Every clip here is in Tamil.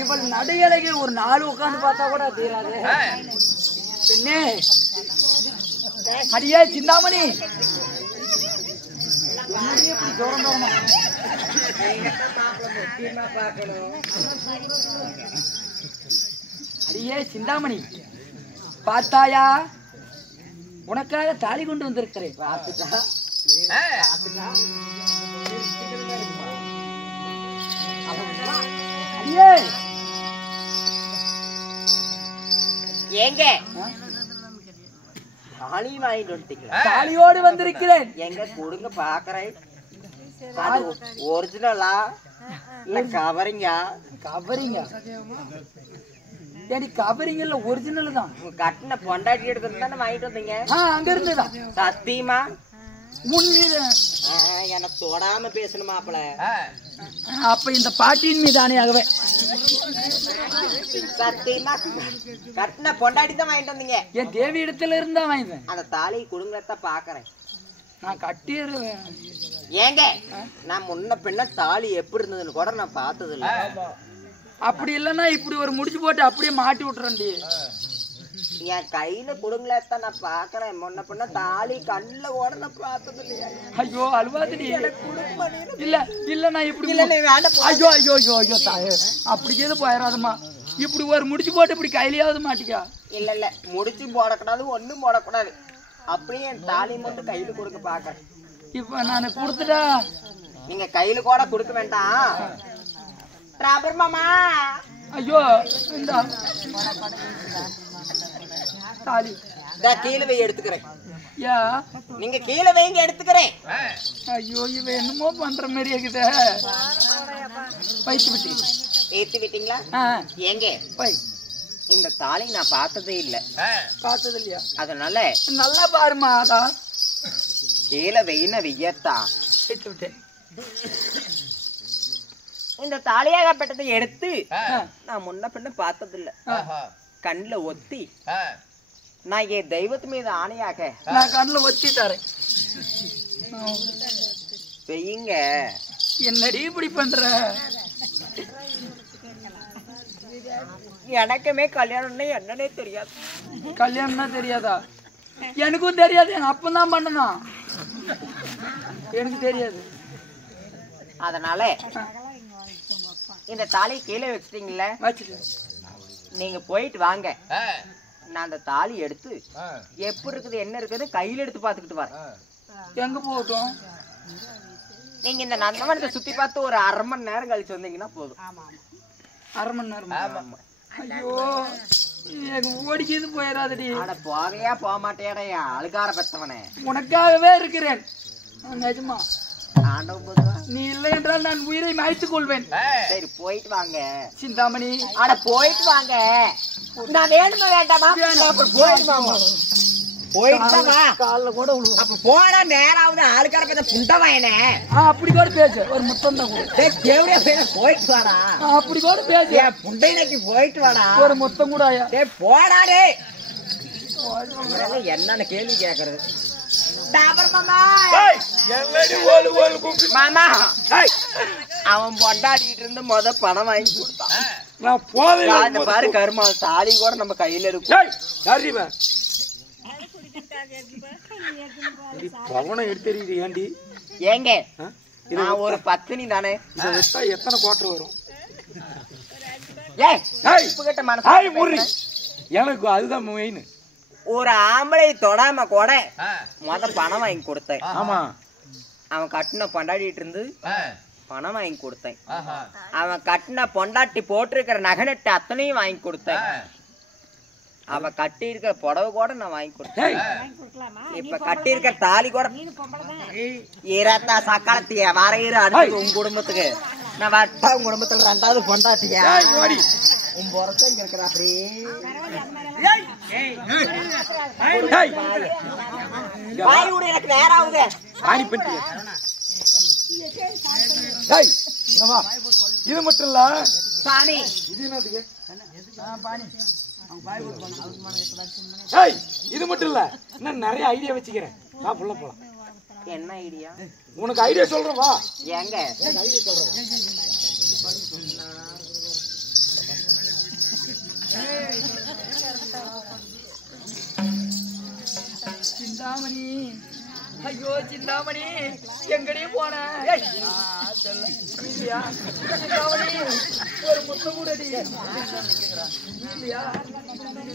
இவள் நடையழகி ஒரு நாள் உட்காந்து பார்த்தா கூட தீராது. பெண்ணே, அடியே சிந்தாமணி, அடியே சிந்தாமணி, பார்த்தாயா? உனக்காக தாலி கொண்டு வந்திருக்கிறேன். அடியே ஏங்க தாலி வாங்கிட்டு வந்துட்டீங்களா? தாலியோடு வந்திருக்கிறேன். எங்க கொடுங்க பாக்குறேன். ஒரிஜினலா இல்ல கவரிங்கா? கவரிங்க ஏடி, கவரிங் இல்ல, ஒரிஜினல் தான். கட்டின பொண்டாட்டி எடுத்து தானே வாங்கிட்டு வந்தீங்க? அங்க இருந்துதான். சத்தியமா? முன்மீது எனக்கு தொடாம பேசணுமா அப்பல? அப்ப இந்த பாட்டியின் மீது ஆணையாகவே சத்தியமா கட்டின பொண்டாட்டி தான் வாங்கிட்டு வந்தீங்க? என் தேவி இடத்துல இருந்தா வாங்கிட்டேன். அந்த தாலியை குடுங்கத்தான் பாக்குறேன். நான் கட்டிடுவேன். ஏங்க நான் முன்ன பின்ன தாலி எப்படி இருந்ததுன்னு கூட நான் பார்த்தது இல்ல. அப்படி இல்லைன்னா இப்படி ஒரு முடிச்சு போட்டு அப்படியே மாட்டி விட்டுறேன்டி. என் கையில குடுங்கத்தான் நான் பாக்குறேன். முன்ன பின்ன தாலி கண்ணுல கூட நான் பார்த்தது இல்லையா? ஐயோ அழுவாதடி. இல்ல இல்ல நான் இப்படி ஐயோ ஐயோ ஐயோ ஐயோ தாயே, அப்படி எது போயிடாதம்மா. இப்படி ஒரு முடிச்சு போட்டு இப்படி கையிலேயாவது மாட்டிக்கா. இல்ல இல்ல முடிச்சு போடக்கூடாது, ஒண்ணும் போடக்கூடாது. அப்படியே என் தாலி மட்டும் கையில கொடுக்க பாக்குறேன். இப்ப நான் கொடுத்துட்டா நீங்க கையில கூட கொடுக்க வேண்டாம். ராபர் மாமா, ஐயோ இந்த தாலி கீழே வை எடுத்துக்கிறேன். யா நீங்க கீழே வைங்க எடுத்துக்கிறேன். ஐயோ இவ என்னமோ பண்ற மாதிரி இருக்குது. பைத்து விட்டு ஏத்தி விட்டீங்களா? ஏங்க இந்த தாலி நான் பார்த்ததே இல்ல. பார்த்தது இல்லையா? அதனால நல்லா பாருமா. அதான் கீழே வெயின வெய்யத்தா பைத்து விட்டேன். இந்த தாலியாகப்பட்டதை எடுத்து நான் முன்ன பின்ன பார்த்தது இல்ல. கண்ணுல ஒத்தி நான் என் தெய்வத்து மீது ஆணையாக நான் கண்ணுல ஒத்தி தரேன். வெய்யுங்க. என்னடி இப்படி பண்ற? எனக்குமே கல்யாணம்னா என்னன்னே தெரியாது. கல்யாணம்னா தெரியாதா? எனக்கும் தெரியாது. எங்க அப்பதான் பண்ணணும். எனக்கு தெரியாது. அதனால இந்த தாலி கீழே வச்சிட்டீங்கல்ல, நீங்க போயிட்டு வாங்க. நான் அந்த தாலி எடுத்து எப்படி இருக்குது என்ன இருக்குது கையில எடுத்து பாத்துக்கிட்டு வரேன். எங்க போகட்டும்? நீங்க இந்த நந்தவனத்தை சுத்தி பார்த்து ஒரு 1/2 மணி நேரம் கழிச்சு வந்தீங்கன்னா போதும். 1/2 மணி நேரம்? ஐயோ எனக்கு ஓடிக்கிது போயிடாதடி. அட போகையா போக மாட்டேடையா அழுகார பெத்தவனே. உனக்காகவே இருக்கிறேன் நிஜமா. ஆண்டவன் நீ இல்லை என்றால் நான் உயிரை மாய்த்துக் கொள்வேன். சரி போயிட்டு வாங்க சிந்தாமணி. அட போயிட்டு வாங்க. நான் வேணுமா வேண்டாமா? போயிட்டு வாங்க. போயிட்டு வா. கால்ல கூட அப்ப போனா நேராவது ஆளுக்கார பெத்த புண்டவாயனே. அப்படி கூட பேசு. ஒரு முத்தம் தான் கூட. தேவடியா போயிட்டு வாடா. அப்படி கூட பேசு. புண்டைக்கு போயிட்டு வாடா. ஒரு முத்தம் கூட ஆயா. போடாடே. என்னன்னு கேள்வி கேக்குறது? மாமா அவன் பொண்டாடிட்டு இருந்து பணம் வாங்கி கொடுத்தான். பாரு கருமா தாலி கூட நம்ம கையில இருக்கும். ஏண்டி ஏங்க நான் ஒரு பத்தினி தானே. எத்தனை குவார்டர் வரும்? எனக்கு அதுதான் மெயின். ஒரு ஆம்பளை தொடாம கூட பணம் வாங்கி கொடுத்தேன். ஆமா அவன் கட்டின பொண்டாடிட்டு இருந்து பணம் வாங்கி கொடுத்தேன். அவன் கட்டின பொண்டாட்டி போட்டிருக்கிற நகனட்டு அத்தனையும் வாங்கி கொடுத்தேன். அவ கட்டி இருக்கிற புடவை கூட நான் வாங்கி கொடுத்தேன். இப்ப கட்டி இருக்கிற தாலி கூட ஈரத்தா சக்காலத்திய வரையிற அடுத்து உங்க குடும்பத்துக்கு நான் வட்டா உங்க குடும்பத்துல 2வது பொண்டாட்டியா உன் பொறத்த இங்க இருக்கிற அப்படியே வாய் விடு. எனக்கு நேரம் ஆகுது. இது மட்டும் இல்ல சாமி. இது மட்டும் இல்ல, நான் நிறைய ஐடியா வச்சுக்கிறேன். நான் புள்ள போலாம். என்ன ஐடியா? உனக்கு ஐடியா சொல்றேன் வா. ஏங்க ஐடியா சொல்றேன். சிந்தாமணி ஐயோ சிந்தாமணி எங்கடி போன இல்லையா சிந்தாமணி ஒரு முத்தம் கூடடி இல்லையா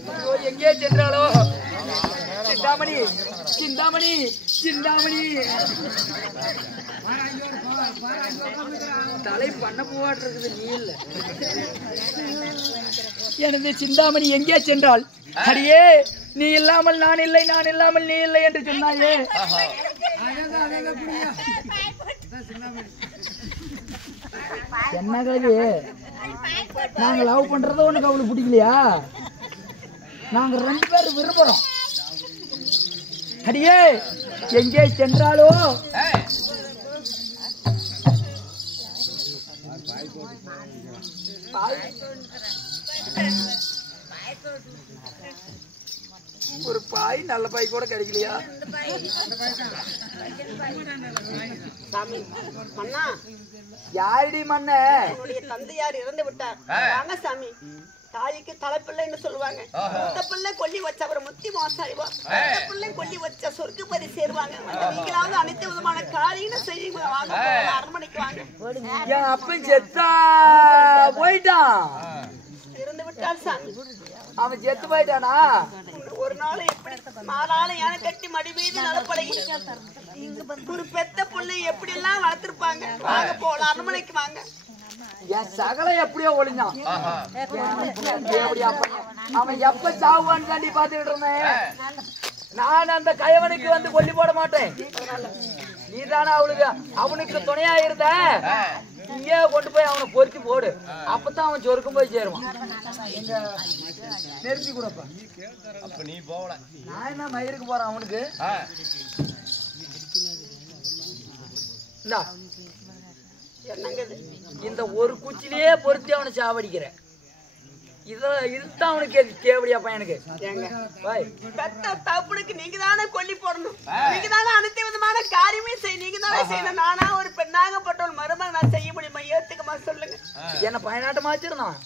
ஐயோ எங்கே சென்றாலோ சிந்தாமணி சிந்தாமணி சிந்தாமணி தலை பண்ண போவாட்டு இருக்குது நீ இல்ல எனது சிந்தாமணி எங்கே சென்றாள் அடியே நீ இல்லாமல் நான் இல்லை நான் இல்லாமல் நீ இல்லை என்று சொன்னாயே என்ன கல்வி நாங்க லவ் பண்றத உனக்கு அவளுக்கு பிடிக்கலையா நாங்க 2 பேரும் விரும்புறோம் அடியே எங்கே சென்றாலோ ஒரு பாய் நல்ல பாய் கூட கிடைக்கலையா சாமி மன்னா யாரடி மன்ன உன்னுடைய தந்தையார் இறந்து விட்டார் வாங்க சாமி தாய்க்கு தலைப்பிள்ளைன்னு சொல்லுவாங்க இந்த பிள்ளை கொல்லி வச்ச அப்புறம் முத்தி மோசாரிவா இந்த பிள்ளை கொல்லி வச்ச சொர்க்கப்பதி சேருவாங்க நீங்களாவது அனைத்து விதமான காரியங்களும் செய்யுங்க வாங்க அரண்மனைக்கு வாங்க என் அப்பன் செத்தா போயிட்டான் இறந்து விட்டார் சாமி அவன் செத்து போயிட்டானா ஒரு நாள் எப்படி மாறால யானை கட்டி மடி மீது நலப்படை ஒரு பெத்த பிள்ளை எப்படி எல்லாம் வளர்த்திருப்பாங்க வாங்க போலாம் அரண்மனைக்கு வாங்க என் சகலை எப்படியோ ஒளிஞ்சான் அவன் எப்ப சாவுவான்னு தாண்டி பாத்துக்கிட்டு இருந்தேன் நான் அந்த கயவனுக்கு வந்து கொல்லி போட மாட்டேன் நீதானே அவனுக்கு துணையா இருந்த இங்கே கொண்டு போய் அவனை பொறுத்து போடு அப்பதான் அவன் சொருக்கும் போய் சேருவான் நெருப்பி கூடப்பா அப்ப நீ போகல நான் என்ன மயிருக்கு போறேன் அவனுக்கு இந்த ஒரு குச்சிலேயே பொருத்தி அவனை சாவடிக்கிறேன் இதுதான் அவனுக்கு தேவடியா பையனுக்கு பெத்த தப்புனுக்கு நீங்க தானே கொல்லி போடணும் நீங்க தானே அனைத்து விதமான காரியமே நீங்க தானே செய்யணும் நானா ஒரு பெண்ணாகப்பட்டவள் மருமக நான் செய்ய முடியுமா ஏத்துக்கமா சொல்லுங்க என்ன பயனாட்டமா வச்சிருந்தான்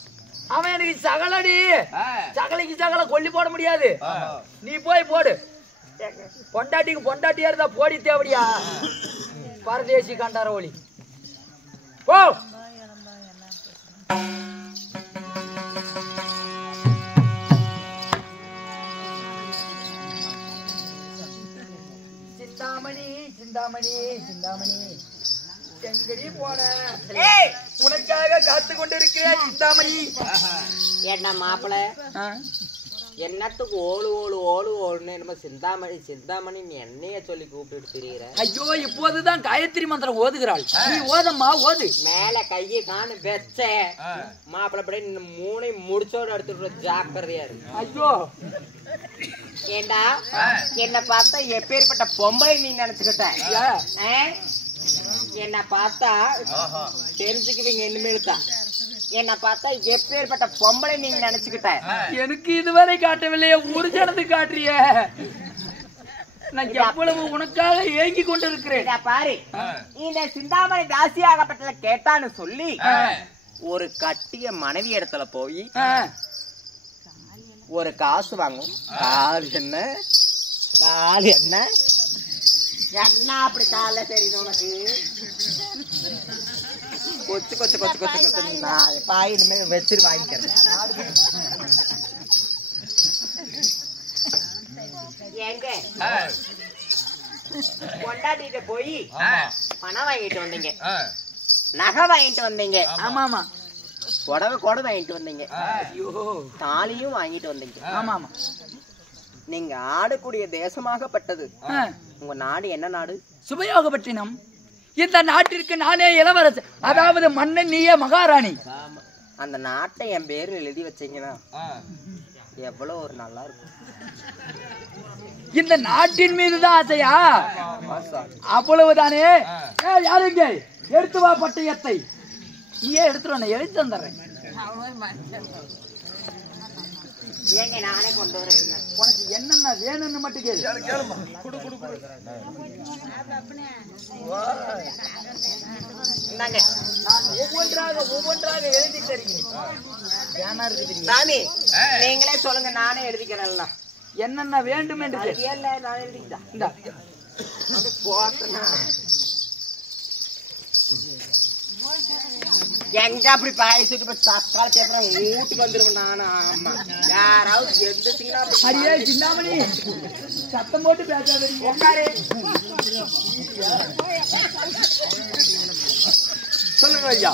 அவன் எனக்கு சகலடி சகலைக்கு சகலை கொல்லி போட முடியாது நீ போய் போடு பொண்டாட்டிக்கு பொண்டாட்டியா இருந்தா போடி தேவடியா பரதேசி கண்டார ஒளி போ சிந்தாமணி சிந்தாமணி சிந்தாமணி எங்கடி போன உனக்காக காத்து கொண்டிருக்கிறேன் சிந்தாமணி என்ன மாப்பிள என்னத்துக்கு ஓடு ஓடு ஓடு ஓடுன்னு நம்ம சிந்தாமணி சிந்தாமணி நீ என்னைய சொல்லி கூப்பிட்டு திரியிற ஐயோ இப்போதுதான் காயத்ரி மந்திரம் ஓதுகிறாள் நீ ஓதம்மா ஓது மேல கையை காணு வெச்ச மாப்பிள படி மூணை முடிச்சோடு எடுத்துட்டு ஜாக்கிரதையா இருக்கு ஐயோ ஏண்டா என்ன பார்த்தா எப்பேற்பட்ட பொம்பளை நீ நினைச்சுக்கிட்ட என்ன பார்த்தா தெரிஞ்சுக்குவீங்க இனிமேல்தான் என்ன பார்த்தா எப்பேற்பட்ட பொம்பளை நீங்க நினைச்சுக்கிட்ட எனக்கு இதுவரை காட்டவில்லையே ஒரு ஜனத்து காட்டுறிய நான் எவ்வளவு உனக்காக ஏங்கி கொண்டு இருக்கிறேன் பாரு இந்த சிந்தாமணி தாசியாகப்பட்டல கேட்டான்னு சொல்லி ஒரு கட்டிய மனைவி இடத்துல போய் ஒரு காசு வாங்கும் கால் என்ன என்ன அப்படி கால தெரியுது உனக்கு கொச்சு கொச்சு கொச்சு கொச்சு கொச்சு நான் பாய் இனிமேல் வச்சிரு வாங்கிக்கிறேன் எங்க கொண்டாடிட்டு போய் பணம் வாங்கிட்டு வந்தீங்க நகை வாங்கிட்டு வந்தீங்க ஆமா ஆமா புடவை கூட வாங்கிட்டு வந்தீங்க தாலியும் வாங்கிட்டு வந்தீங்க ஆமா ஆமா நீங்க ஆடக்கூடிய தேசமாகப்பட்டது உங்க நாடு என்ன நாடு சுபயோகப்பட்டினம் இந்த நாட்டிற்கு நானே இளவரசர் அதாவது மன்னன் நீயே மகாராணி அந்த நாட்டை என் பேர்ல எழுதி வச்சீங்கன்னா எவ்வளவு ஒரு நல்லா இருக்கும் இந்த நாட்டின் மீதுதான் ஆசையா அவ்வளவுதானே யாருங்க எடுத்து வா பட்டயத்தை நீயே எடுத்துருவ எழுத்து வந்துடுறேன் ஏங்க நானே கொண்டு வரேன் உனக்கு என்னென்ன வேணும்னு மட்டும் கேளு நான் ஒவ்வொன்றாக எழுதி தருகிறேன் சாமி நீங்களே சொல்லுங்க நானே எழுதிக்கிறேன்ல என்னென்ன வேண்டும் என்று கேள். இந்தா. எங்க அப்படி பாயசிட்டு போய் தக்காளி பேப்பரை வீட்டுக்கு வந்துருவேன் நானு. ஆமா யாராவது எந்திரிச்சிங்கன்னா அடியே சிந்தாமணி சத்தம் போட்டு பேசாத. உட்காரு. சொல்லுங்க ஐயா.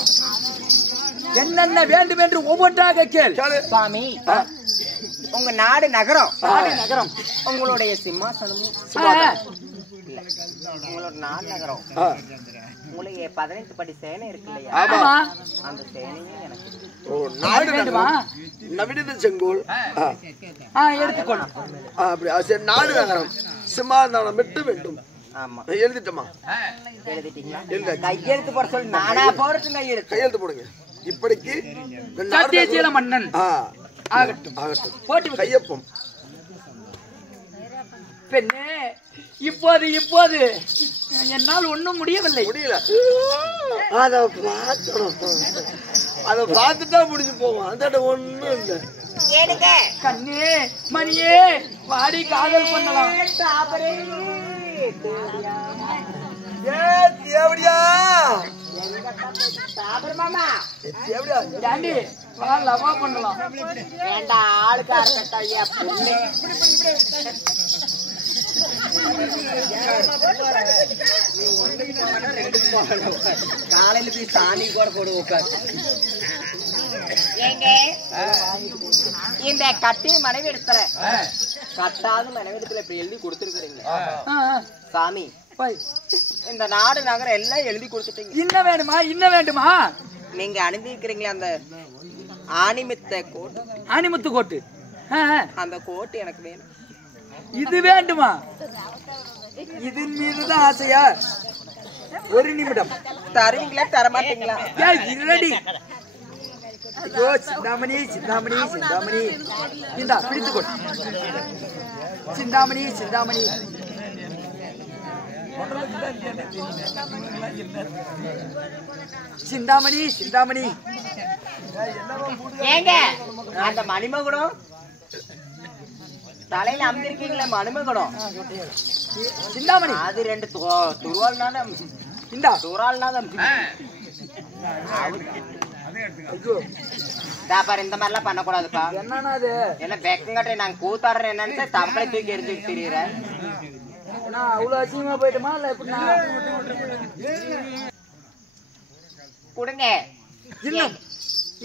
என்னென்ன வேண்டும் என்று ஒவ்வொன்றாக கேள். சுவாமி, உங்க நாடு நகரம் நகரம் உங்களுடைய சிம்மாசனமும் இல்ல, உங்களோட நாடு நகரம் உங்களுக்கு 18 படி சேனை இருக்கு இல்லையா? ஆமா. அந்த சேனையும் எனக்கு நாடு வேண்டுமா? நவீன செங்கோல் எடுத்துக்கொள். அப்படி சரி. நாடு நகரம் சிம்மாசனம் விட்டு வேண்டும். ஆமா. எழுதிட்டோமா? எழுதிட்டீங்களா? எழுதாச்சு. கையெழுத்து போட சொல்லி நானா போறது கையெழுத்து. கையெழுத்து போடுங்க. இப்படிக்கு சத்தியசீல மன்னன் ஆகட்டும். ஆகட்டும். போட்டு கையொப்பம். பெண்ணே, இப்போது என்னால் ஒண்ணும் முடியவில்லை. முடியல. அத பார்க்கணும். அத பார்த்துட்டா முடிஞ்சு போவோம். அந்த ஒண்ணும் இல்ல. ஏனுங்க கண்ணே மணியே வாடி காதல் பண்ணலாம். டாண்டி வா லவா பண்ணலாம். வேண்டா ஆளுக்கா இருக்கட்டும் ஐயா. காலையில போய் சாணி கூட போடு உட்காரு. ஏங்க இந்த கட்டி மனைவி இடத்துல கட்டாத மனைவி இடத்துல இப்படி எழுதி கொடுத்துருக்கீங்க சாமி. இந்த நாடு நகரம் எல்லாம் எழுதி கொடுத்துட்டீங்க. இன்ன வேண்டுமா? நீங்க அணிந்திருக்கிறீங்களா அந்த ஆணிமித்த கோட்டு, ஆணிமுத்து கோட்டு, அந்த கோட்டு எனக்கு வேணும். இது வேண்டுமா? இதன் மீதுதான் ஆசையா? ஒரு நிமிடம் தருவீங்களா தரமாட்டீங்களா? இருடி. ஐயோ சிந்தாமணி சிந்தாமணி சிந்தாமணி இந்தா பிடித்துக்கொள். சிந்தாமணி சிந்தாமணி சிந்தாமணி சிந்தாமணி. ஏங்க அந்த மணிமகுடம் தலையில அமர்ந்திருக்கீங்களா? மணிமகுடம் சிந்தாமணி அது 2 துருவால்னால இந்தா துரால்னால பாரு. இந்த மாதிரிலாம் பண்ணக்கூடாதுப்பா. என்னன்னா அது என்ன பெக்கங்கட்டை நாங்க கூத்தாடுறேன் என்னன்னு தவளை தூக்கி எடுத்துட்டு தெரியுறேன். நான் அவ்வளவு அசிங்கமா போயிட்டுமா இல்ல எப்படின்னா? கொடுங்க. இன்னும்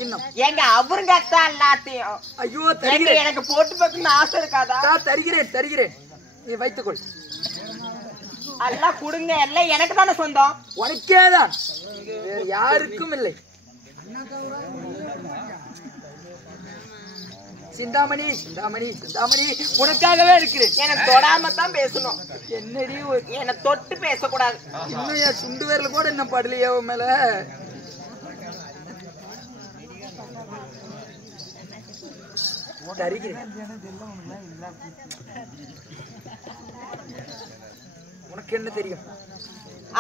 இன்னும் எங்க அவருங்க எல்லாத்தையும். ஐயோ தருகிறேன். எனக்கு போட்டு பார்க்கணும்னு ஆசை இருக்காதா? தருகிறேன் தருகிறேன். நீ வைத்துக்கொள். எல்லாம் கொடுங்க. எல்லாம் எனக்கு தானே சொந்தம். உனக்கேதான், வேறு யாருக்கும் இல்லை. சிந்தாமணி சிந்தாமணி சிந்தாமணி உனக்காகவே இருக்கிறேன். எனக்கு தொடாம தான் பேசணும். என்னடி என்ன தொட்டு பேசக்கூடாது. இன்னும் என் சுண்டு வேர்ல கூட என்ன படலையே உன் மேல. தருகிறேன். உனக்கு என்ன தெரியும்?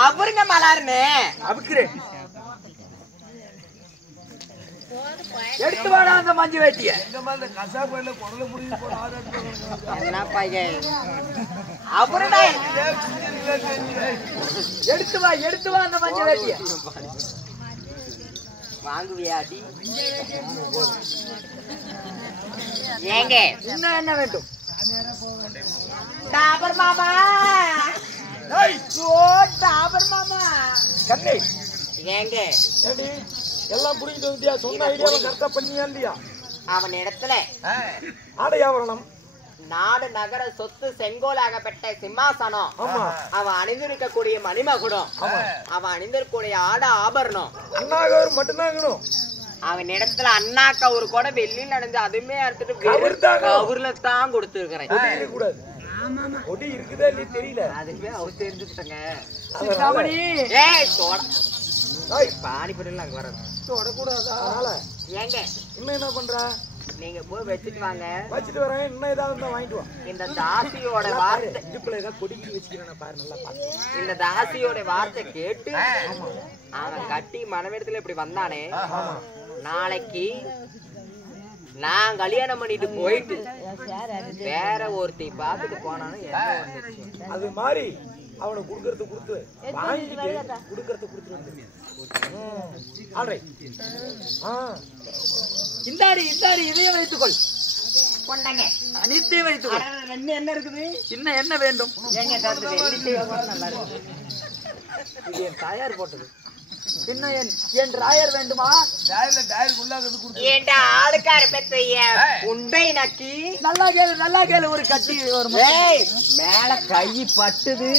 அவருங்க மலாருன்னு அவுக்கிறேன். எடுத்து வாடா அந்த மஞ்சு வேட்டிய. என்ன பையன் அவருடா. எடுத்து வா அந்த மஞ்சு வேட்டிய. வாங்குவியாடி? ஏங்க இன்னும் என்ன வேண்டும்? டாபர் மாமா. டாபர் மாமா கண்ணே ஏங்க எல்லாம் புரிஞ்சுட்டு வந்துட்டியா? சொன்ன ஐடியாவை கரெக்டா பண்ணியா இல்லையா? அவன் இடத்துல ஆடையாவரணம் நாடு நகர சொத்து செங்கோலாகப்பட்ட சிம்மாசனம், அவன் அணிந்திருக்கக்கூடிய மணிமகுடம், அவன் அணிந்திருக்கக்கூடிய ஆட ஆபரணம், அண்ணாகவர் மட்டும்தான். அவன் இடத்துல அண்ணாக்கா ஒரு கூட வெள்ளியில் அடைஞ்சு அதுமே எடுத்துட்டு அவர்ல தான் கொடுத்துருக்கிறேன். கொடி இருக்குதா இல்லையா தெரியல. அதுவே அவர் தெரிஞ்சுட்டங்க. பானிபுரியல அங்க வர தொடக்கூடாதா? ஏங்க இன்னும் என்ன பண்ற? நீங்க போய் வச்சுட்டு வாங்க. வச்சுட்டு வரேன். இன்னும் ஏதாவது வாங்கிட்டு வா. இந்த தாசியோட வார்த்தை இடுப்புல ஏதாவது கொடிக்கி வச்சுக்கிறேன் பாரு. நல்லா பாரு. இந்த தாசியோட வார்த்தை கேட்டு அவன் கட்டி மனவேடத்துல இப்படி வந்தானே, நாளைக்கு நான் கல்யாணம் பண்ணிட்டு போயிட்டு வேற ஒருத்தி பாத்துட்டு போனாலும் அது மாதிரி அவனுக்கு குடுக்கறது கொடுத்து வாங்கிட்டு குடுக்கறது கொடுத்துட்டு இந்தாடி இதையும் வைத்துக்கொள். கொண்டாங்க. அனைத்தையும் வைத்துக்கொள். என்ன இருக்குது? இன்னும் என்ன வேண்டும்? ஏங்க நல்லா இருக்கு. இது என் தாயார் போட்டது. இன்னும் என் ராயர் வேண்டுமா? ஏண்டா ஆளுக்கார பெத்தைய உண்டை நக்கி நல்லா கேளு ஒரு கட்டி ஒரு மேல கை பட்டுது.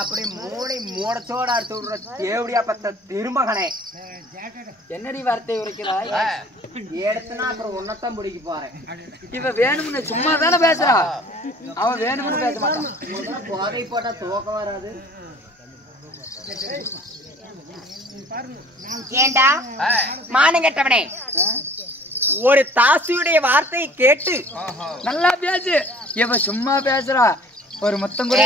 அப்படி மூடச்சோட அறுத்து விடுற தேவடியா பத்த திருமகனே. என்னடி வார்த்தை உரைக்கிறாய்? எடுத்துனா அப்புறம் உன்னத்தான் பிடிக்க போறேன். இவ வேணும்னு சும்மா தானே பேசுறா. அவன் வேணும்னு பேச மாட்டான். போதை போட்டா தூக்கம் வராது. ஏண்டா மானங்கட்டவனே, ஒரு தாசியுடைய வார்த்தையை கேட்டு நல்லா பேசு. இவ சும்மா பேசுறா. ஒரு முத்தம் கூட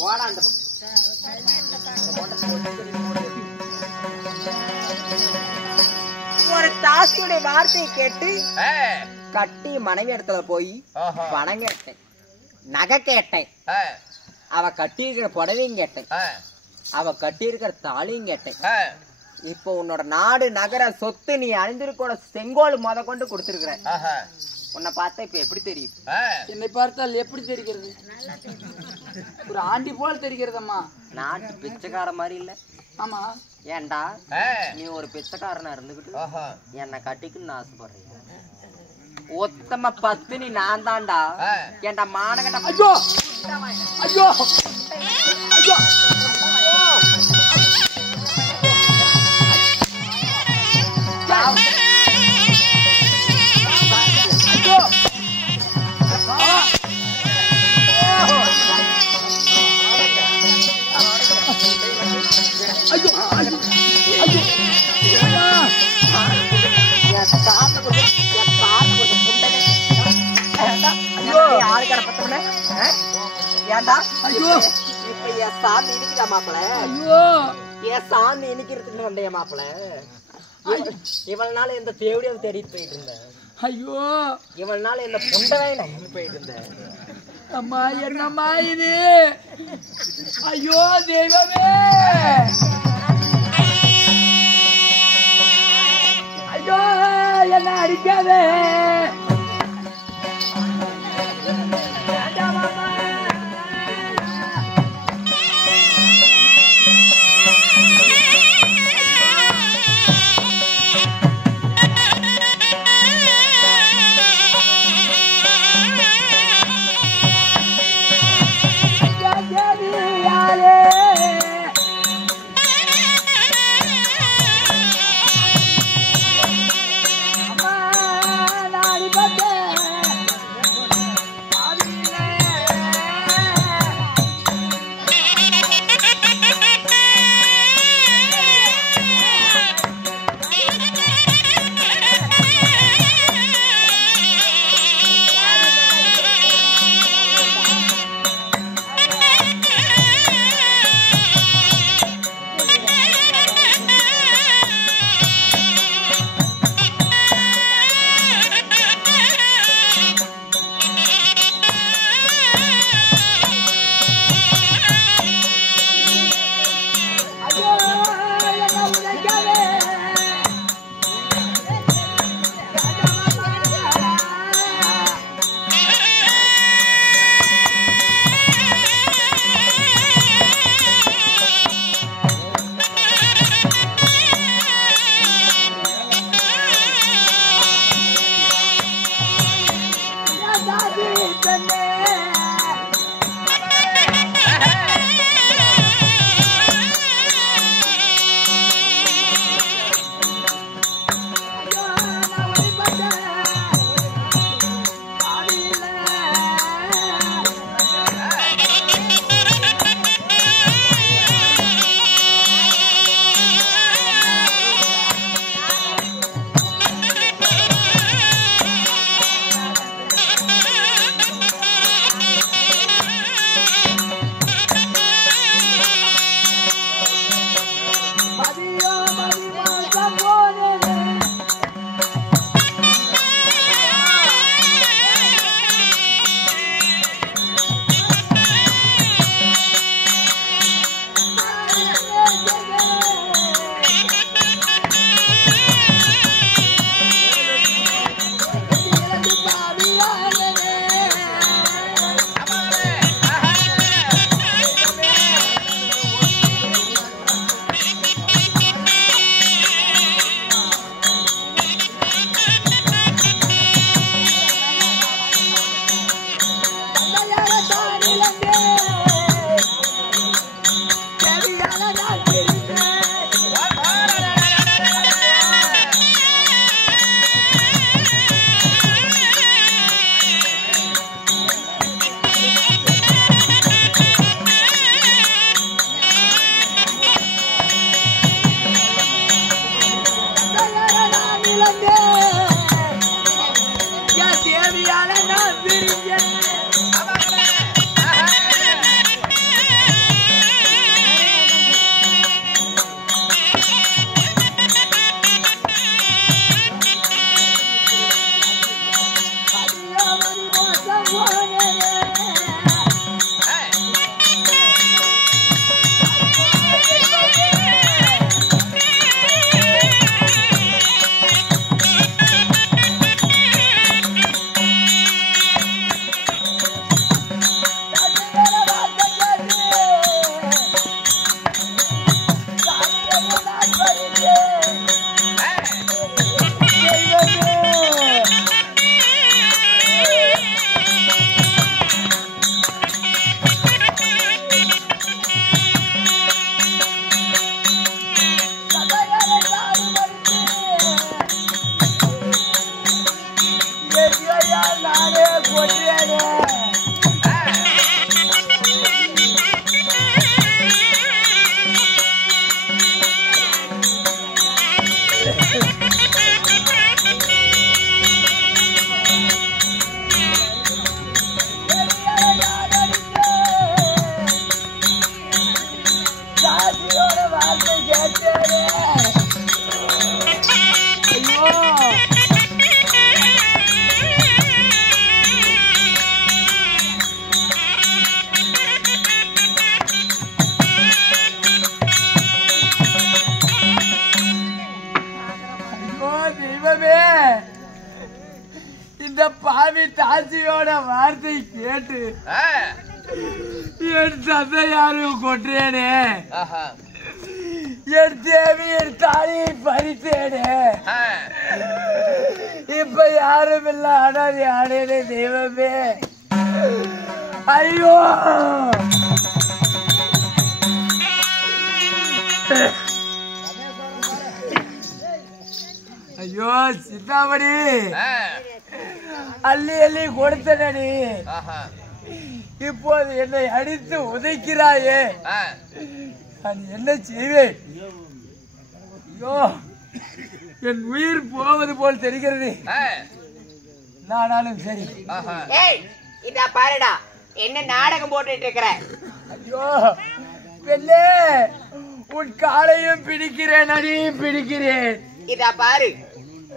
போடா அந்த ஒரு தாசியுடைய வார்த்தையை கேட்டு கட்டி மனைவி இடத்துல போய் பணம் கேட்டேன், நகை கேட்டேன், அவ கட்டி இருக்கிற புடவையும் கேட்டேன், அவ கட்டி இருக்கிற தாலியும் கேட்டேன். இப்போ உன்னோட நாடு நகர சொத்து நீ அணிந்திருக்கோட செங்கோல் முத கொண்டு கொடுத்திருக்கிற. உன்னை பார்த்தா இப்ப எப்படி தெரியுது? என்னை பார்த்தால் எப்படி தெரிகிறது? ஒரு ஆண்டி போல் தெரிகிறதம்மா. நாட்டு பிச்சைக்கார மாதிரி இல்ல. ஆமா. ஏண்டா நீ ஒரு பிச்சைக்காரனா இருந்துகிட்டு என்னை கட்டிக்குன்னு ஆசைப்படுறீங்க? ஒத்தம பத்தினி நான் தான்டா. ஏண்டா மானகட்ட. ஐயோ ஐயோ ஐயோ ஏண்டா ஐயோ இப்ப என் சாமி இனிக்குதா மாப்பிள? ஐயோ என் சாமி இனிக்கிறதுக்கு வந்த மாப்பிள. இவள் நாள் இந்த தேவடியாவது தேடிட்டு போயிட்டு இருந்தேன். ஐயோ இவள் நாள் இந்த புண்டவை போயிட்டு இருந்தேன். அம்மா என்னம்மா இது? ஐயோ தெய்வமே, ஐயோ என்ன அடிக்காதே. அம்மா நாடி ஐயோ தெய்வமே, இந்த பாவி தாசியோட வார்த்தை கேட்டு என் தந்தை யாரும் கொன்றேனே, என் தேவி என் தாலியை பறித்தேனே, இப்ப யாரும் இல்ல அனாதை ஆனேனே தெய்வமே. ஐயோ ஐயோ சித்தாமணி, அள்ளி அள்ளி கொடுத்தனடி, இப்போது என்னை அடித்து உதைக்கிறாயே, நான் என்ன செய்வேன்? ஐயோ என் உயிர் போவது போல் தெரிகிறது. நானாலும் சரி. இதா பாருடா, என்ன நாடகம் போட்டுட்டு இருக்கிற? ஐயோ பெண்ணே, உன் காலையும் பிடிக்கிறேன், அடி பிடிக்கிறேன். இதா பாரு,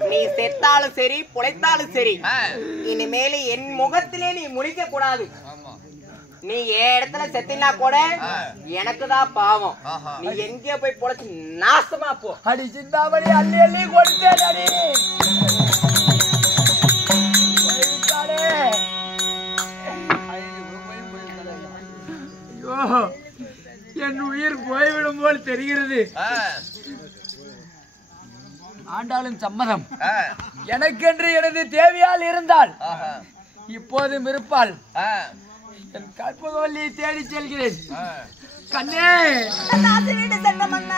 நீ செத்தாலும் சரி புழைத்தாலும் சரி, இனிமேல என் முகத்திலே நீ முழிக்க கூடாது. நீ என் இடத்துல செத்தினா கூட எனக்கு தான் பாவம். நீ எங்கேயோ போய் பொழைச்சு நாசமா போ. அடி சிந்தாமணி, அள்ளி அள்ளி கொடுத்தேன் அடி. ஐயோ என் உயிர் போய்விடும் போல் தெரிகிறது. ஆண்டாலும் சம்மதம். எனக்கென்று எனது தேவையால் இருந்தால் இப்போதும் இருப்பாள். என் கற்பகவல்லியை தேடி செல்கிறேன். கண்ணே வீடு சென்ற மன்ன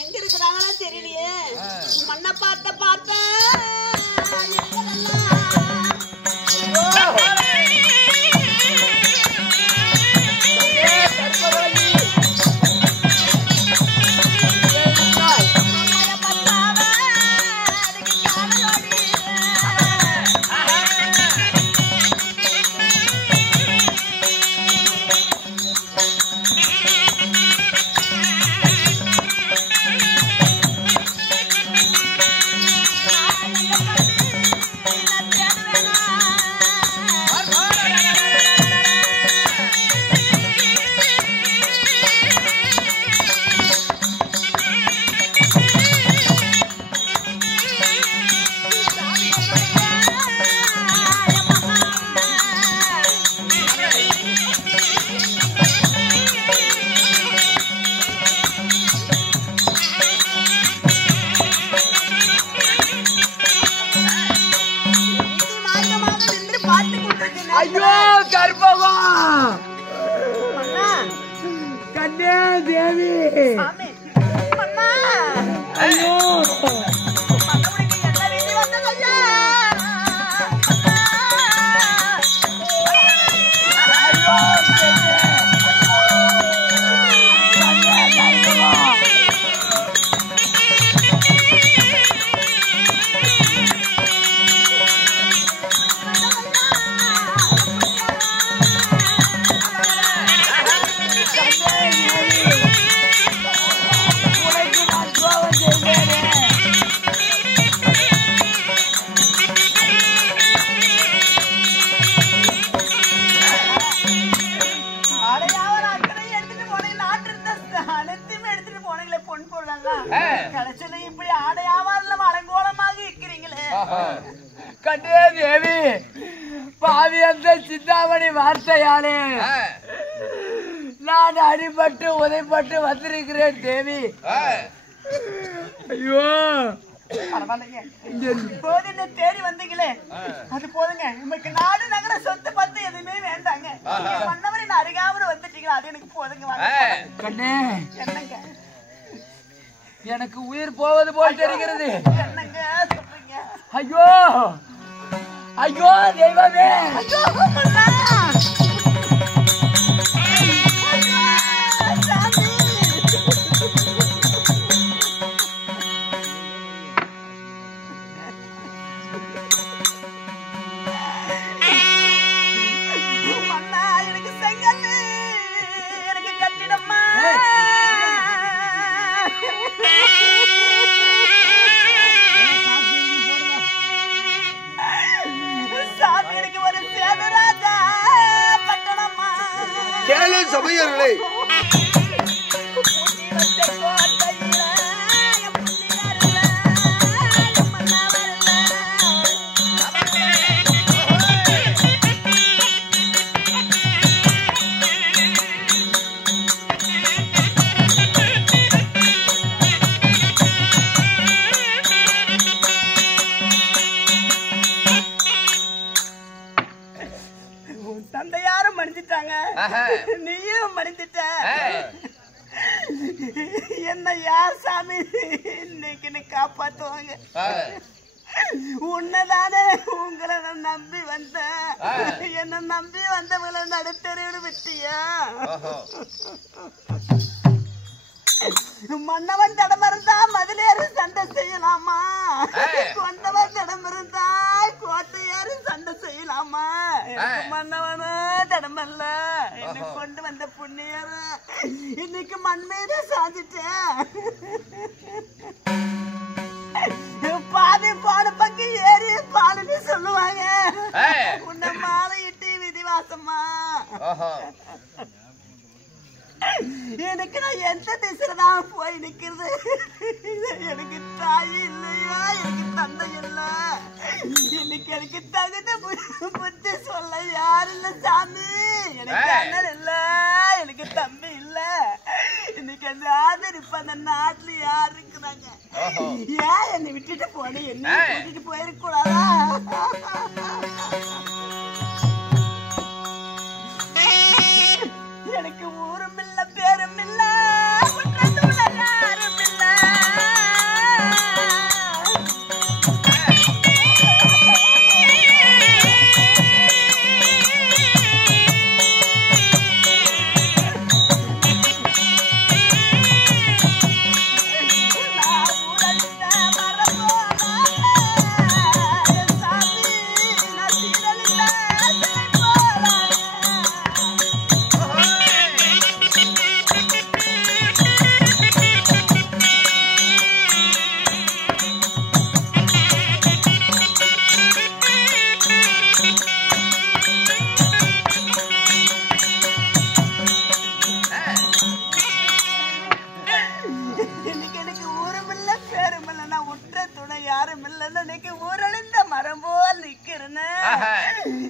எங்க இருக்கிறாங்களோ தெரியலையே. மண்ணை பார்த்த பார்த்த ஐயோ கற்பகம், கண்ணே தேவி, ஐயோ இப்படி ஆடையாவாரில் அலங்கோலமாக இருக்கிறீங்களே. கண்ணே தேவி, பாவி அந்த சிந்தாமணி வார்த்தையாலே நான் அடிபட்டு உதைப்பட்டு வந்திருக்கிறேன் தேவி. ஐயோ போது தேடி வந்தீங்களே, அது போதுங்க. நமக்கு நாடு நகர சொத்து பத்து எதுவுமே வேண்டாங்க. மன்னவரின் அருகாமல் வந்துட்டீங்களா, அது எனக்கு போதுங்க. கண்ணே என்னங்க, எனக்கு உயிர் போவது போல் தெரிகிறது. என்னங்க சொல்றீங்க? ஐயோ ஐயோ தெய்வமே, ஐயோ கேளு சபையர்களே. தந்தையாரும் மடிஞ்சிட்டாங்க, நீயும் மடிஞ்சிட்ட. என்ன யார் சாமி இன்னைக்கு காப்பாத்துவாங்க? உன்னதானே உங்களை நான் நம்பி வந்தேன். என்ன நம்பி வந்தவங்களை நடுத்தறிவு விட்டியா? மன்னவன் தடம் இருந்தா மதிலேறு சண்டை செய்யலாமா? கொண்டவன் தடம் இருந்தா கோட்டையாரு சண்டை செய்யலாமா? மன்னவனோ தடமல்ல, இன்னைக்கு கொண்டு வந்த புண்ணியரு இன்னைக்கு மண் மீது சாஞ்சிட்டேன். பாதி பாடு பக்கம் ஏறி பாலுன்னு சொல்லுவாங்க. உன்னை மாலையிட்டு விதிவாசமா எனக்கு நான் எந்த திசைதான் போய் நிக்கிறது? எனக்கு தாய் இல்லையா, எனக்கு தந்தை இல்ல. இன்னைக்கு எனக்கு தகுந்த புத்தி சொல்ல யாரு இல்ல சாமி. எனக்கு அண்ணன் இல்ல, எனக்கு தம்பி இல்ல. இன்னைக்கு அந்த ஆதரிப்பு அந்த நாட்டுல யாரு இருக்கிறாங்க? ஏன் என்னை விட்டுட்டு போன? என்ன விட்டுட்டு போயிருக்க கூடாதா? எனக்கு ஊரும் இல்ல, பேரும் இல்ல, யாரும் இல்ல.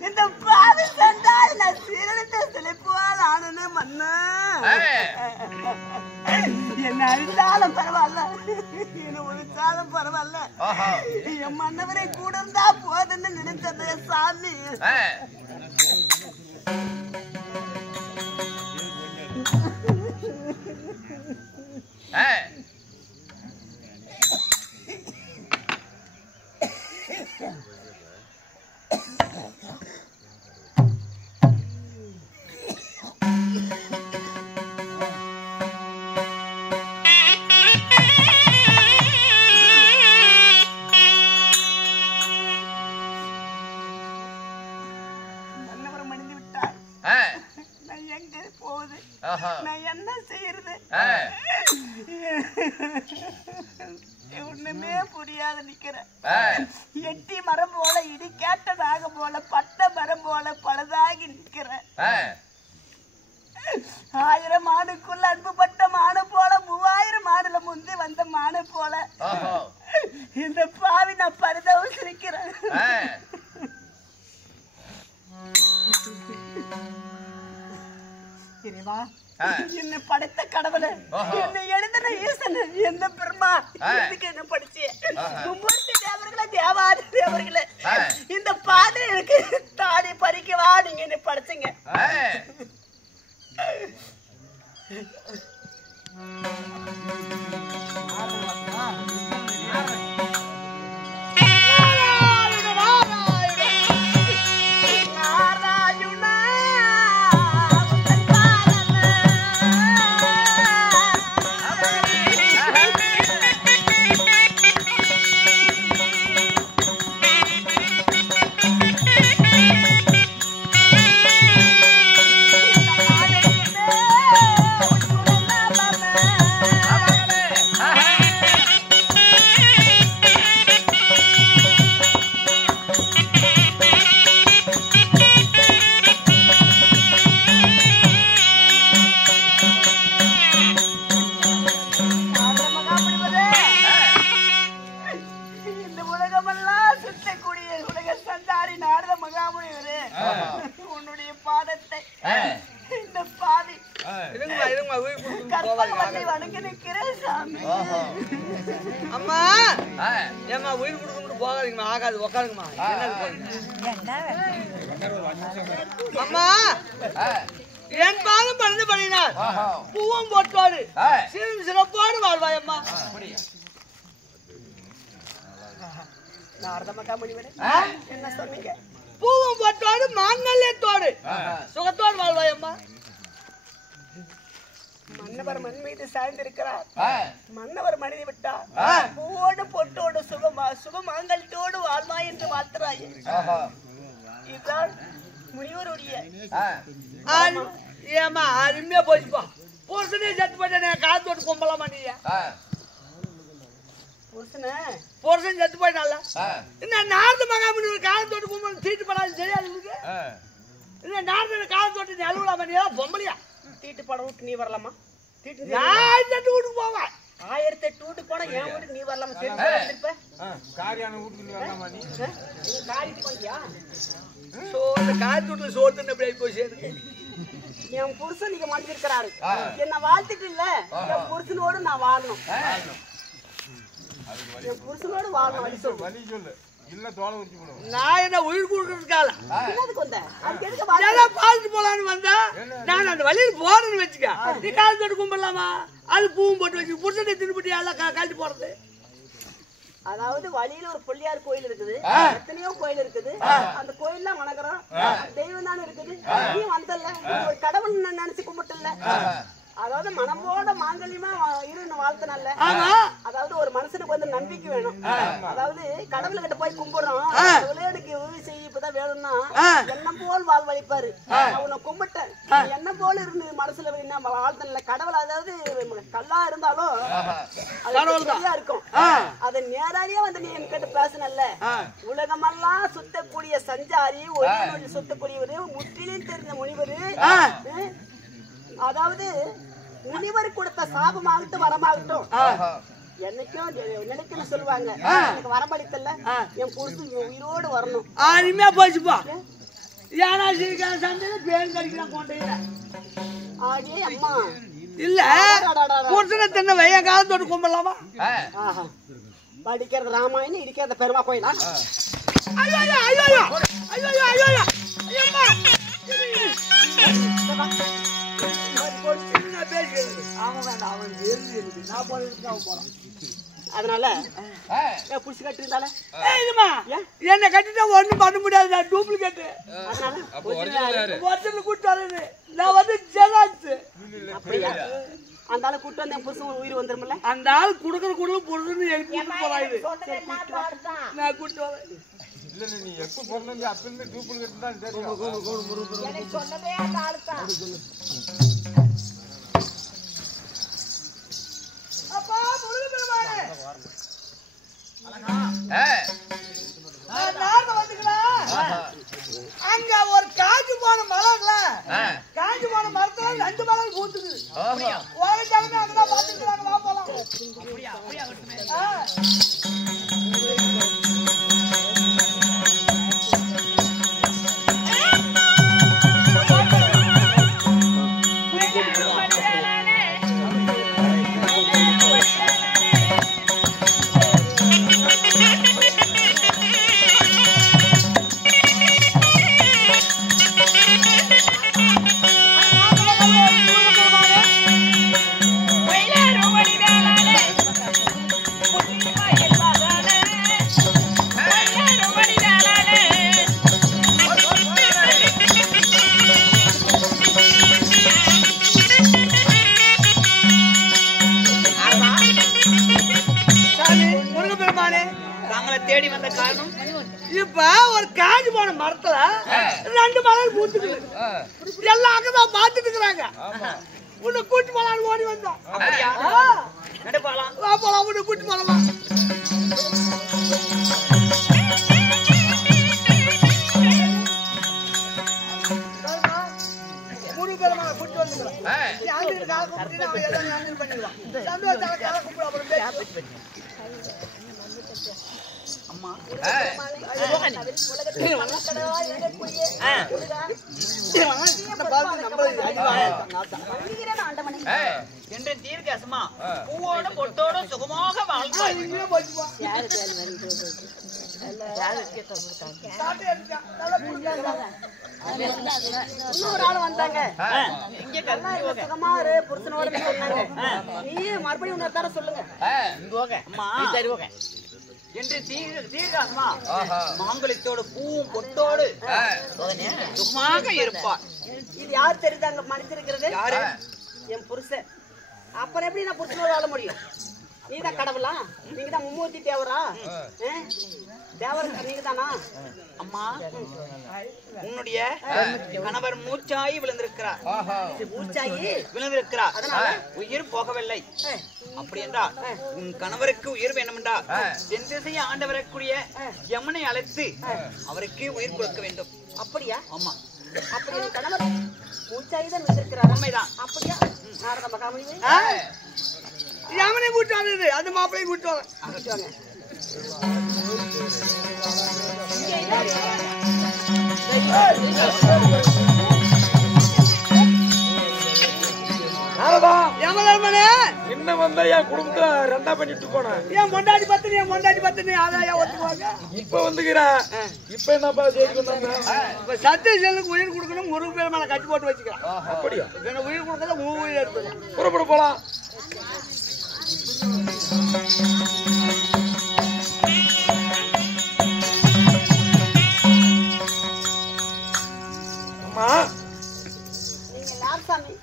இந்த பாவி கண்டால் நான் சீரழித்த சிலைப்புவால் ஆனனே மன்னா. என்ன அழித்தாலும் பரவாயில்ல, என்ன ஒழித்தாலும் பரவாயில்ல. என் மன்னவரை கூட இருந்தா போதுன்னு நினைச்சது சாமி. நான் என்ன செய்யறது? ஒண்ணுமே புரியாத நிக்கிறேன். எட்டி மரம் போல, இடி கேட்டதாக போல, பட்ட மரம் போல பலதாகி நிக்கிறேன். 1000 மாடுக்குள்ள அன்புப்பட்ட மாடு போல, 3000 மாடுல முந்தி வந்த மாடு போல இந்த பாவி நான் பரிதவிச்சு நிக்கிறேன். என்னை படைத்த கடவுளை, என்னை எழுதின ஈசன், எந்த பெருமா இதுக்கு என்ன படிச்சு மூர்த்தி தேவர்களே, தேவாதி தேவர்களே, இந்த பாதை எனக்கு தாடி பறிக்கவா நீங்க என்ன படைச்சீங்க? கற்பக வல்லை வணங்கி நிற்கிறேன் சாமி. அம்மா ஏம்மா உயிர் கொடுக்கணும் போகாதீங்கம்மா, ஆகாது, உக்காருங்கம்மா. அம்மா என் பாதம் பறந்து பண்ணினார் பூவம் போட்டோடு சிறும் சிறப்போடு வாழ்வாயம்மா. என்ன சொன்னீங்க? பூவம் போட்டோடு மாங்கல்யத்தோடு சுகத்தோடு வாழ்வாயம்மா. மன்னவர் மண் மீது சாய்ந்திருக்கிறார். மன்னவர் மனித விட்டார். பூவோடு பொட்டோடு சுகமாங்கல்யோடு வாழ்மா என்று வாழ்த்துறாய். இதுதான் முனிவருடைய ஏமா அருமையா போச்சுப்பா. புருஷனே செத்து போயிட்டேன், காலத்தோடு கும்பலாமா நீ? புருஷன் செத்து போயிட்டால இந்த நாரத மகாமுனி ஒரு காலத்தோடு கும்பல் தீட்டு படாது தெரியாது உங்களுக்கு? இந்த நாரத காலத்தோட்டு நீ அழுவலாமா? நீ எல்லாம் பொம்பளையா? தீட்டு படம் விட்டு நீ வரலாமா? நான் தட்டு வீட்டுக்கு போவேன். 1008 வீட்டுக்கு போனா என் வீட்டுக்கு நீ வரலாமா? காரியான வீட்டுக்கு நீ வரலாமா? நீ காரியத்துக்கு வந்தியா? இந்த காலத்தோட்டுல சோறு எப்படி போய் சேருங்க? என் புருஷன் நீங்க மன்னிருக்கிறாரு. என்ன வாழ்த்துட்டு இல்ல, என் புருஷனோடு நான் வாழணும். என் புருஷனோடு வாழணும். வழி சொல்லு, இல்ல தோலை உரிச்சு போடுவோம். நான் என்ன உயிர் கொடுக்கறதுக்கால என்னதுக்கு வந்த? அதுக்கு எதுக்கு எல்லாம் பாத்துட்டு போலான்னு வந்தா நான் அந்த வழியில போறேன்னு வச்சுக்க. நீ காலத்தோடு கும்பிடலாமா? அது பூவும் போட்டு வச்சு புருஷனை திருப்பிட்டு எல்லாம் கழட்டி போறது. அதாவது வழியில ஒரு பிள்ளையார் கோயில் இருக்குது, எத்தனையோ கோயில் இருக்குது. அந்த கோயில்லாம் வணங்குறோம், தெய்வம் தானே இருக்குது. நீ வந்தல்ல, ஒரு கடவுள் நினைச்சு கும்பிட்டல. அதாவது மனம்போட மாங்கல்யமா இருந்து வாழ்த்தனல்ல. அதாவது ஒரு மனுஷனுக்கு வந்து நம்பிக்கை வேணும். அதாவது கடவுள் கிட்ட போய் கும்பிடுறோம், விளையாடுக்கு உதவி செய்ய இப்பதான் வேணும்னா எண்ணம் போல் வாழ்வழிப்பாரு. அவனை கும்பிட்டேன், எண்ணம் போல இருந்து மனசுல வாழ்த்தனல்ல கடவுள். அதாவது கல்லா இருந்தாலும் அது இருக்கும். அதை நேராடியே வந்து நீ என்கிட்ட பேசனல்ல. உலகமெல்லாம் சுத்தக்கூடிய சஞ்சாரி, ஒரே சுத்தக்கூடியவரு, முற்றிலும் தெரிந்த முனிவரு. அதாவது முனிவர் கொடுத்த சாபமாகட்டும் வரமாகட்டும் என்னைக்கும் நினைக்கணும் சொல்லுவாங்க. எனக்கு வரமளித்தல்ல, என் புருஷன் உயிரோடு வரணும். அருமையா போச்சுப்பா. ஏன்னா சந்தையில பேன் கடிக்கிறான் கொண்டையில. ஆடியே அம்மா இல்ல புருஷனை தின்ன வைய காலத்தோடு கும்பிடலாமா? படிக்கிறது ராமாயணம், இருக்கிறது பெருமா கோயிலா? ஐயோ ஐயோ ஐயோ ஐயோ ஐயோ அதனால புடிச்சு கட்டிருந்தால என்ன கட்டிட்டா ஒண்ணும் பண்ண முடியாது. நான் டூப்ளிகேட். நான் வந்து ஜெராக்ஸ். அப்படியா? அந்த ஆளு கூட்டு வந்து என் புருஷன் உயிர் வந்துருமில்ல? அந்த ஆள் குடுக்கற குடுல பொருள்னு எழுப்பி போறாரு. நான் கூட்டு வரேன். இல்ல நீ எப்ப பொறந்தீங்க அப்பவே டூப்ளிகேட் தான் தெரியும். எனக்கு சொன்னதே அந்த ஆளு தான். அப்பா முருகன் பெருமாளே அங்க ஒரு காஞ்சி போன மலர்ல காஞ்சி போன மரத்துல 2 மலர் பூத்துக்குது. உலகமே அங்கதான் பாத்துக்கிறாங்க. வா போலாம். தேடி வந்த காரணம் இப்ப ஒரு காஞ்சி போன மரத்துல 2 மலர் பூத்துக்குது. எல்லாம் அங்கதான் பாத்துட்டு இருக்கிறாங்க. உன்னை கூட்டு போலான்னு ஓடி வந்தோம். போலாம் உன்னை கூட்டு போலாமா? முருகபெருமானை கூட்டு வந்துக்கிறோம். சந்தோஷம் அம்மா உலகத்தில் வல்லக்கடலாய் இருக்கக்கூடிய வந்திகிறேன் ஆண்டவனே. என்று தீர்க்கசமா பூவோடு பொட்டோடு சுகமாக வாழ்வாய். இன்னொரு ஆள் வந்தாங்க. நல்லா இருக்க சுகமா இரு புருஷனோட சொன்னாங்க. நீ மறுபடியும் இன்னொரு தடவை சொல்லுங்க. அம்மா என்று தீர்க்கசமா மாங்கலித்தோடு பூவும் பொட்டோடு சுகமாக இருப்பார். இது யார் தெரியுதாங்க மன்னிச்சிருக்கிறது? யாரு? என் புருஷன். அப்புறம் எப்படி நான் புருஷனோட வாழ முடியும்? நீதான் கடவுளா? நீங்க தான் மும்மூர்த்தி தேவரா? தேவர் நீங்க தானா? அம்மா உன்னுடைய கணவர் மூச்சாயி விழுந்திருக்கிறார். மூச்சாயி விழுந்திருக்கிறார். அதனால உயிர் போகவில்லை. அப்படி என்றால் உன் கணவருக்கு உயிர் வேண்டும் என்றால் தென் திசையை ஆண்டு வரக்கூடிய யமனை அழைத்து அவருக்கு உயிர் கொடுக்க வேண்டும். அப்படியா? ஆமா, அப்படி என் கணவர் மூச்சாயி தான் வந்திருக்கிறார். உண்மைதான். அப்படியா? நாரத மகாமுனி யமனை கூட்டு வந்தது அது மாப்பிள்ளை கூட்டு வாங்க. யமதர்மனே என்ன வந்தா என் குடும்பத்தை ரெண்டா பண்ணிட்டு போனேன். என் பொண்டாட்டி பத்தினி அதான் ஒத்துக்குவாங்க. இப்ப வந்துக்கிறேன். இப்ப என்னப்பா ஜெயிக்கணும்? இப்ப சத்தியசனுக்கு உயிர் கொடுக்கணும். முருகு பேர் மேல கட்டி போட்டு வச்சுக்கிறேன். அப்படியா? என்ன உயிர் கொடுக்கல உன் உயிர் எடுத்து புறப்பட போலாம். அம்மா நீங்க யார் சாமி?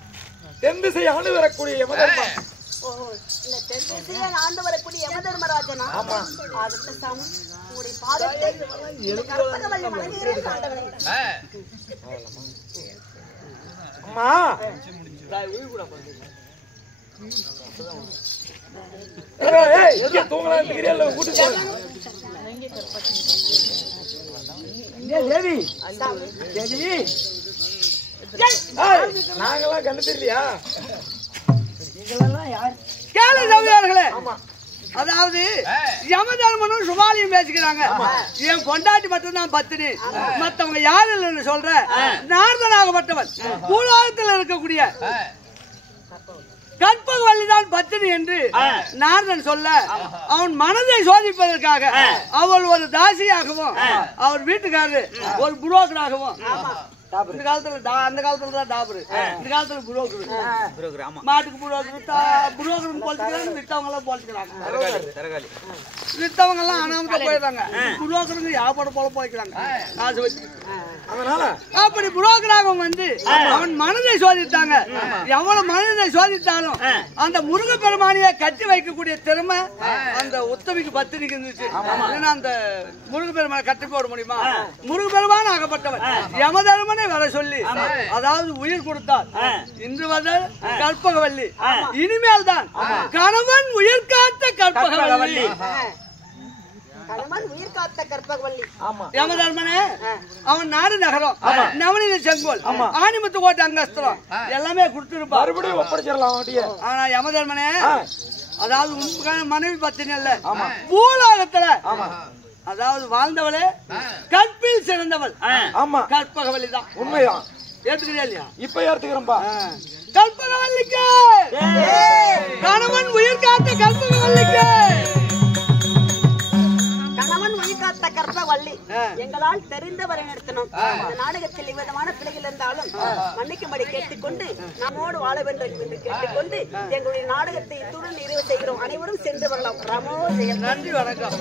தென் திசை ஆண்டு வரக்கூடிய யமதர்மன். ஓஹோ, இந்த தென் திசையை ஆண்டு வரக்கூடிய யமதர்மராஜனா? ஆமா. அதுக்கு சாமி உங்களுடைய பாதத்தை கற்பகவல்லி வணங்குகிறேன் ஆண்டவனே. அம்மா ஏய் இங்க தூங்கலாம் இருக்கிறீல்ல கூட்டி போ. தேவி தேவி நாங்கெல்லாம் கண்ணு தெரியலையா? கேளு சகோதரர்களே. அதாவது யமதர்மனும் சுபாலியும் பேசிக்கிறாங்க. என் பொண்டாட்டி மட்டும் தான் பத்தினி, மத்தவங்க யாரு இல்லைன்னு சொல்ற. நாரதனாகப்பட்டவன் பூலோகத்தில் இருக்கக்கூடிய கற்பகவல்லிதான் பத்தினி என்று நாரதன் சொல்ல, அவன் மனதை சோதிப்பதற்காக அவள் ஒரு தாசியாகவும் அவர் வீட்டுக்காரர் ஒரு புரோக்கராகவும், இந்த காலத்துல அந்த காலத்துல தான் டாபரு, இந்த காலத்துல புரோக்கர், மாட்டுக்கு புரோக்கர் போலச்சுக்கிறாங்க, வித்தவங்க எல்லாம் போலச்சுக்கிறாங்க. வித்தவங்க எல்லாம் அனாமத்தா போயிடுறாங்க. புரோக்கருங்க வியாபாரம் போல போய்க்கிறாங்க காசு வச்சு. அதனால அப்படி புரோக்கராக வந்து அவன் மனதை சோதித்தாங்க. எவ்வளவு மனதை சோதித்தாலும் அந்த முருக பெருமானியை கட்டி வைக்கக்கூடிய திறமை அந்த உத்தமிக்கு பத்திரிக்கை இருந்துச்சு. ஏன்னா அந்த முருக பெருமானை கட்டி போட முடியுமா? முருக பெருமான் ஆகப்பட்டவன் யமதர்மனை வர சொல்லி, அதாவது உயிர் கொடுத்தார். இன்று முதல் கற்பகவல்லி, இனிமேல் தான் கணவன் உயிர் காத்த கற்பகவல்லி. கணவன் உயிர் காத்த கற்பகவல்லி. யமதர்மனே அவன் நாடு நகரம், நவநீத செங்கோல், ஆணிமுத்து கோட்டை அங்கஸ்திரம் எல்லாமே கொடுத்துருப்பா. மறுபடியும் ஒப்படைச்சிடலாம். ஆனா யமதர்மனே, அதாவது உன் மனைவி பத்தினி அல்ல, பூலோகத்துல அதாவது வாழ்ந்தவளே கற்பில் சிறந்தவள். ஆமா, கற்பகவல்லி தான். உண்மைதான். ஏத்துக்கிறியா இல்லையா? இப்ப ஏத்துக்கிறேன்பா. கற்பகவல்லிக்கு கணவன் உயிர் காத்த கற்பகவல்லிக்கு கணவன் உயிர் காத்த கற்பகவல்லி எங்களால் தெரிந்தவரை நடத்தணும். இந்த நாடகத்தில் விதமான பிள்ளைகள் இருந்தாலும் மன்னிக்கும்படி கேட்டுக்கொண்டு நம்மோடு வாழ வேண்டும் என்று கேட்டுக்கொண்டு எங்களுடைய நாடகத்தை இத்துடன் நிறைவு செய்கிறோம். அனைவரும் சென்று வரலாம். ரமோ ஜெயம். நன்றி, வணக்கம்.